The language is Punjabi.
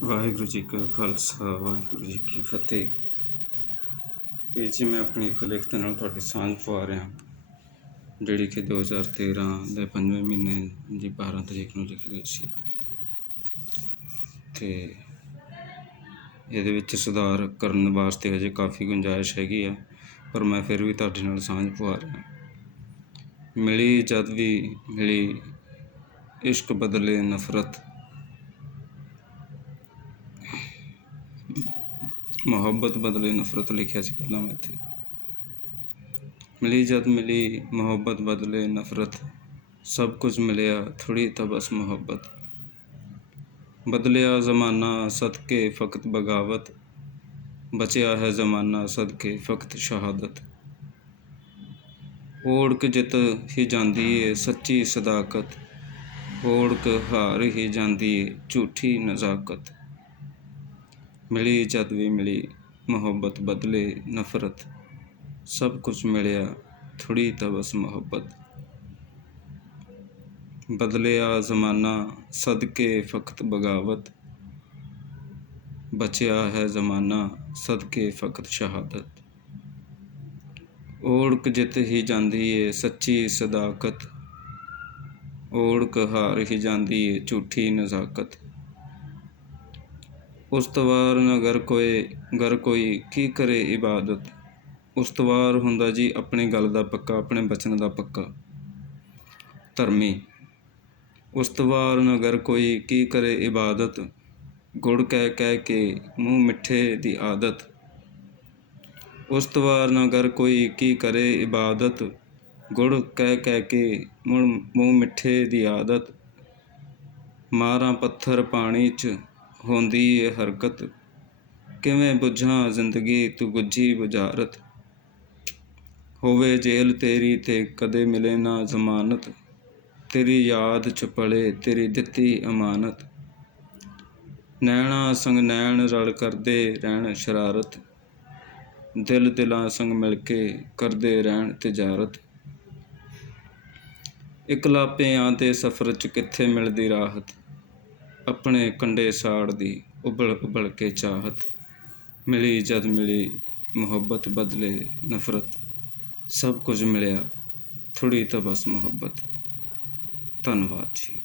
ਵਾਹਿਗੁਰੂ ਜੀ ਕਾ ਖਾਲਸਾ, ਵਾਹਿਗੁਰੂ ਜੀ ਕੀ ਫਤਿਹ। ਇਹ ਜੀ, ਮੈਂ ਆਪਣੀ ਇੱਕ ਲਿਖਤ ਨਾਲ ਤੁਹਾਡੀ ਸਾਂਝ ਪਵਾ ਰਿਹਾ। ਜਿਹੜੀ ਕਿ 2013 ਦੇ 5ਵੇਂ ਮਹੀਨੇ ਦੀ 12 ਤਰੀਕ ਨੂੰ ਲਿਖੀ ਗਈ ਸੀ। ਤੇ ਇਹਦੇ ਵਿੱਚ ਸੁਧਾਰ ਕਰਨ ਵਾਸਤੇ ਹਜੇ ਕਾਫੀ ਗੁੰਜਾਇਸ਼ ਹੈਗੀ ਆ, ਪਰ ਮੈਂ ਫਿਰ ਵੀ ਤੁਹਾਡੇ ਨਾਲ ਸਾਂਝ ਪਵਾ ਰਿਹਾ। ਮਿਲੀ ਜਦ ਵੀ ਮਿਲੀ, ਇਸ਼ਕ ਬਦਲੇ ਨਫ਼ਰਤ ਮੁਹੱਬਤ ਬਦਲੇ ਨਫ਼ਰਤ ਲਿਖਿਆ ਸੀ ਪਹਿਲਾਂ ਮੈਂ ਇੱਥੇ ਮਿਲੀ ਜਦ ਮਿਲੀ ਮੁਹੱਬਤ ਬਦਲੇ ਨਫ਼ਰਤ ਸਭ ਕੁਝ ਮਿਲਿਆ ਥੋੜੀ ਤਾਂ ਬਸ ਮੁਹੱਬਤ ਬਦਲਿਆ ਜ਼ਮਾਨਾ ਸਦਕੇ ਫਕਤ ਬਗਾਵਤ ਬਚਿਆ ਹੈ ਜ਼ਮਾਨਾ ਸਦਕੇ ਫਕਤ ਸ਼ਹਾਦਤ ਓੜਕ ਜਿੱਤ ਹੀ ਜਾਂਦੀ ਏ ਸੱਚੀ ਸਦਾਕਤ ਓੜਕ ਹਾਰ ਹੀ ਜਾਂਦੀ ਏ ਝੂਠੀ ਨਜ਼ਾਕਤ ਮਿਲੀ ਜਦ ਵੀ ਮਿਲੀ ਮੁਹੱਬਤ ਬਦਲੇ ਨਫ਼ਰਤ ਸਭ ਕੁਝ ਮਿਲਿਆ ਥੋੜੀ ਤਾਂ ਬਸ ਮੁਹੱਬਤ ਬਦਲਿਆ ਜ਼ਮਾਨਾ ਸਦਕੇ ਫਕਤ ਬਗਾਵਤ ਬਚਿਆ ਹੈ ਜ਼ਮਾਨਾ ਸਦਕੇ ਫਕਤ ਸ਼ਹਾਦਤ ਓੜਕ ਜਿੱਤ ਹੀ ਜਾਂਦੀ ਏ ਸੱਚੀ ਸਦਾਕਤ ਓੜਕ ਹਾਰ ਹੀ ਜਾਂਦੀ ਏ ਝੂਠੀ ਨਜ਼ਾਕਤ ਉਸਤਵਾਰ ਨਗਰ ਕੋਏ ਗਰ ਕੋਈ ਕੀ ਕਰੇ ਇਬਾਦਤ? ਉਸਤਵਾਰ ਹੁੰਦਾ ਜੀ ਆਪਣੀ ਗੱਲ ਦਾ ਪੱਕਾ, ਆਪਣੇ ਬਚਨ ਦਾ ਪੱਕਾ। ਧਰਮੀ ਉਸਤਵਾਰ ਗਰ ਕੋਈ ਕੀ ਕਰੇ ਇਬਾਦਤ? ਗੁੜ ਕਹਿ ਕਹਿ ਕੇ ਮੂੰਹ ਮਿੱਠੇ ਦੀ ਆਦਤ। ਉਸਤਵਾਰ ਗਰ ਕੋਈ ਕੀ ਕਰੇ ਇਬਾਦਤ? ਗੁੜ ਕਹਿ ਕਹਿ ਕੇ ਮੂੰਹ ਮੂੰਹ ਮਿੱਠੇ ਦੀ ਆਦਤ। ਮਾਰਾਂ ਪੱਥਰ ਪਾਣੀ 'ਚ ਹੁੰਦੀ ਏ ਹਰਕਤ। ਕਿਵੇਂ ਬੁਝਾਂ ਜ਼ਿੰਦਗੀ, ਤੂੰ ਗੁੱਝੀ ਬੁਝਾਰਤ ਹੋਵੇ ਜੇਲ ਤੇਰੀ ਤੇ ਕਦੇ ਮਿਲੇ ਨਾ ਜ਼ਮਾਨਤ। ਤੇਰੀ ਯਾਦ ਚ ਪਲੇ, ਤੇਰੀ ਦਿੱਤੀ ਅਮਾਨਤ। ਨੈਣਾ ਸੰਗ ਨੈਣ ਰਲ ਕਰਦੇ ਰਹਿਣ ਸ਼ਰਾਰਤ। ਦਿਲ ਦਿਲਾਂ ਸੰਗ ਮਿਲ ਕੇ ਕਰਦੇ ਰਹਿਣ ਤਿਜਾਰਤ। ਇਕਲਾਪਿਆਂ ਤੇ ਸਫ਼ਰ ਚ ਕਿੱਥੇ ਮਿਲਦੀ ਰਾਹਤ? ਆਪਣੇ ਕੰਡੇ ਸਾੜ ਦੀ ਉਬਲ ਉਬਲ ਕੇ ਚਾਹਤ, ਮਿਲੀ ਜਦ ਮਿਲੀ ਮੁਹੱਬਤ ਬਦਲੇ ਨਫ਼ਰਤ, ਸਭ ਕੁਝ ਮਿਲਿਆ ਥੋੜੀ ਤਾਂ ਬਸ ਮੁਹੱਬਤ। ਧੰਨਵਾਦ ਜੀ।